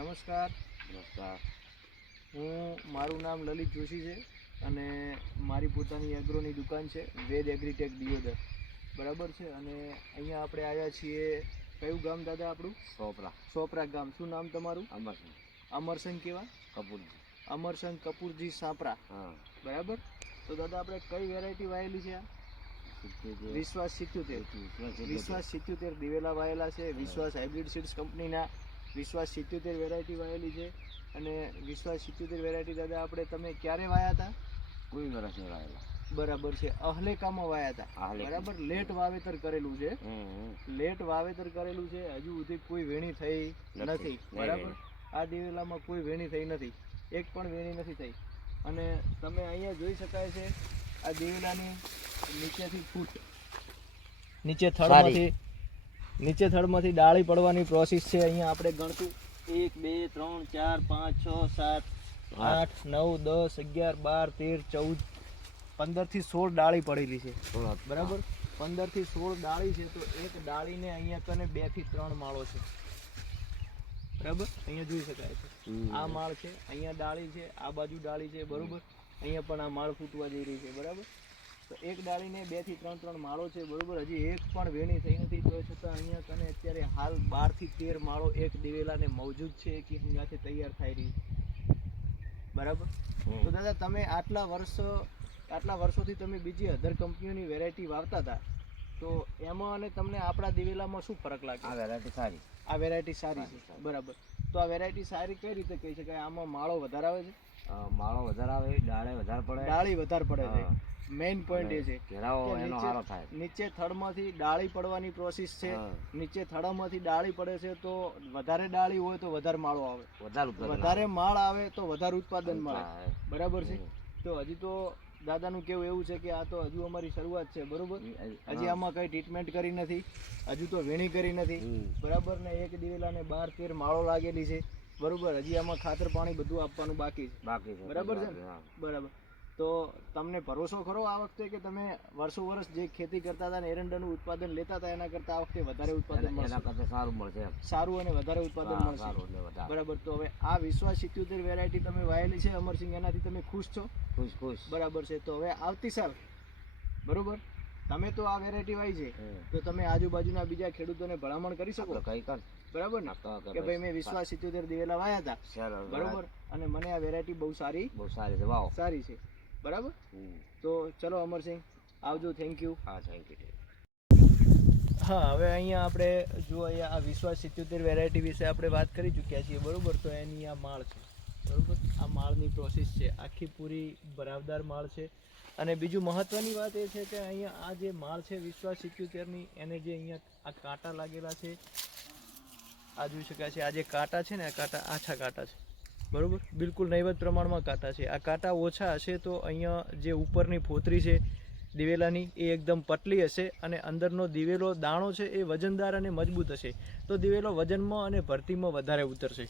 નમસ્કાર. મારું નામ લલિત જોશી છે અને મારી પોતાની એગ્રોની દુકાન છે વેદ એગ્રીટેક દિયોદર, બરાબર છે. અને અહીંયા આપણે આવ્યા છીએ. કયું ગામ દાદા આપણું? સોપરા ગામ. શું નામ તમારું? અમરસંગ કેવા? કપૂરજી. અમરસંગ કપૂરજી સાપરા. બરાબર. તો દાદા આપણે કઈ વેરાયટી વાયેલી છે? વિશ્વાસ 77. વિશ્વાસ 77 દિવેલા વાયેલા છે. વિશ્વાસ હાઇબ્રિડ સીડ્સ કંપનીના વિશ્વાસ 77 વેરાયટી વાયેલી છે. અને વિશ્વાસ 77 વેરાયટી દાદા આપણે તમે ક્યારે વાયા હતા? કોઈ વર્ષ નહીં વાયેલા. બરાબર છે. અહલેકામાં વાયા હતા. બરાબર. લેટ વાવેતર કરેલું છે. લેટ વાવેતર કરેલું છે. હજુ સુધી કોઈ વેણી થઈ નથી. બરાબર. આ દિવેલામાં કોઈ વેણી થઈ નથી. એક પણ વેણી નથી થઈ. અને તમે અહીંયા જોઈ શકાય છે આ દિવેલાની નીચેથી ફૂટ નીચે થડમાંથી ડાળી પડવાની પ્રોસેસ છે. અહીંયા આપણે ગણતું 1 2 3 4 5 6 7 8 9 10 11 12 13 14 15 થી 16 ડાળી પડેલી છે. બરાબર. 15 થી 16 ડાળી છે. તો એક ડાળીને અહીંયા કને 2 થી 3 માળો છે. બરાબર. અહીંયા જોઈ શકાય છે. આ માળ છે, અહીંયા ડાળી છે, આ બાજુ ડાળી છે. બરોબર. અહીંયા પણ આ માળ ફૂટવા જઈ રહી છે. બરાબર. તો એક ડાળીને 2 થી 3 માળો છે. બરોબર. હજી એક પણ વેણી થઈ નથી. તો છતાં અહીંયા કને અત્યારે હાલ 12 થી 13 માળો એક દિવેલાને મોજૂદ છે કે અહીંયાથી તૈયાર થઈ રહી. બરાબર. તો દાદા તમે આટલા વર્ષોથી તમે બીજી અધર કંપનીઓની વેરાયટી વાવતા હતા, તો એમાં અને તમને આપણા દિવેલામાં શું ફરક લાગે? આ વેરાયટી સારી. આ વેરાયટી સારી છે. બરાબર. તો આ વેરાયટી સારી કઈ રીતે કહી શકાય? આમાં માળો વધારે આવે છે? માળો વધારે આવે, ડાળી વધારે પડે છે. મેઇન પોઈન્ટ એ છે ઘેરાવો એનો સારો થાય. નીચે થડમાંથી ડાળી પડવાની પ્રોસેસ છે. નીચે થડામાંથી ડાળી પડે છે. તો વધારે ડાળી હોય તો વધારે માળો આવે, વધારે માળ આવે તો વધારે ઉત્પાદન મળે. બરાબર છે. તો હજી તો દાદાનું કેવું એવું છે કે આ તો હજુ અમારી શરૂઆત છે. બરોબર. હજી આમાં કઈ ટ્રીટમેન્ટ કરી નથી, હજુ તો વેણી કરી નથી. બરાબર. ને એક દિવેલાને 12 13 માળો લાગેલી છે. બરોબર. હજી આમાં ખાતર પાણી બધું આપવાનું બાકી છે. બરાબર છે. બરાબર. તો તમને ભરોસો ખરો આ વખતે કે તમે વર્ષો જે ખેતી કરતા હતા ને એરંડાનું ઉત્પાદન લેતા હતા એના કરતા આ વખતે વધારે ઉત્પાદન મળશે? એના કરતા સારું મળશે. સારું અને વધારે ઉત્પાદન મળશે. બરાબર. તો હવે આ વિશ્વાસ 77 વેરાયટી તમે વાયેલી છે અમરસિંહ, એનાથી તમે ખુશ છો? ખુશ. બરાબર છે. તો હવે આવતી સાલ, બરોબર, તમે તો આ વેરાયટી વાવી છે, તો તમે આજુબાજુના બીજા ખેડૂતોને ભલામણ કરી શકો. બરાબર ને કે ભાઈ મેં વિશ્વાસ 77 દિવેલા વાયા હતા. બરોબર. અને મને આ વેરાયટી બહુ સારી છે. બરાબર. તો ચલો અમરસિંહ, આવજો. Thank you. હા, હવે અહીંયા આપણે જો અહીંયા આ વિશ્વાસ 77 વેરાયટી વિશે આપણે વાત કરી ચૂક્યા છીએ. બરોબર. તો એની આ માળ છે. બરોબર. આ માળની પ્રોસેસ છે, આખી પૂરી ભરાવદાર માળ છે. અને બીજું મહત્વની વાત એ છે કે અહીંયા આ જે માળ છે વિશ્વાસ 77ની, એને જે અહીંયા આ કાંટા લાગેલા છે, આ જોઈ શકાય છે. આ જે કાંટા છે ને, આ કાંટા આછા કાંટા છે. બરોબર. બિલકુલ નહીવત પ્રમાણમાં કાંટા છે. આ કાંટા ઓછા હશે તો અહીંયા જે ઉપરની ફોતરી છે દિવેલાની એ એકદમ પતલી હશે અને અંદરનો દિવેલો દાણો છે એ વજનદાર અને મજબૂત હશે. તો દિવેલો વજનમાં અને ભરતીમાં વધારે ઉતરશે.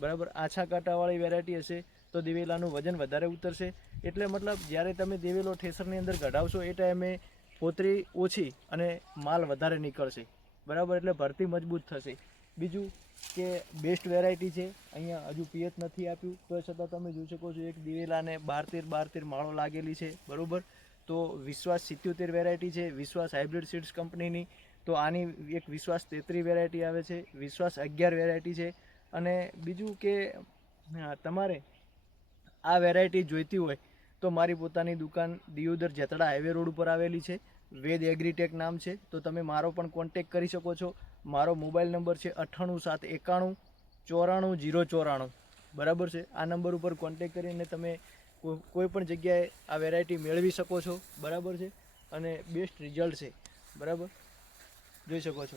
બરાબર. આછા કાંટાવાળી વેરાયટી હશે તો દિવેલાનું વજન વધારે ઉતરશે. એટલે મતલબ જ્યારે તમે દિવેલો ઠેસરની અંદર કઢાવશો એ ટાઈમે ફોતરી ઓછી અને માલ વધારે નીકળશે. બરાબર. એટલે ભરતી મજબૂત થશે. બીજું કે બેસ્ટ વેરાયટી છે. અહીંયા હજુ પિયત નથી આપ્યું તો છતાં તમે જોઈ શકો છો એક દિવેલાને 12 13 માળો લાગેલી છે. બરાબર. તો વિશ્વાસ 77 વેરાયટી છે, વિશ્વાસ હાઇબ્રિડ સીડ્સ કંપનીની. તો આની એક વિશ્વાસ 33 વેરાયટી આવે છે, વિશ્વાસ 11 વેરાયટી છે. અને બીજું કે તમારે આ વેરાયટી જોઈતી હોય તો મારી પોતાની દુકાન દિયોદર જેતડા હાઈવે રોડ ઉપર આવેલી છે. વેદ એગ્રીટેક નામ છે. તો તમે મારો પણ કોન્ટેક કરી શકો છો. મારો મોબાઈલ નંબર છે 98 791 94 094. બરાબર છે. આ નંબર ઉપર કોન્ટેક કરીને તમે કોઈ પણ જગ્યાએ આ વેરાયટી મેળવી શકો છો. બરાબર છે. અને બેસ્ટ રિઝલ્ટ છે. બરાબર. જોઈ શકો છો.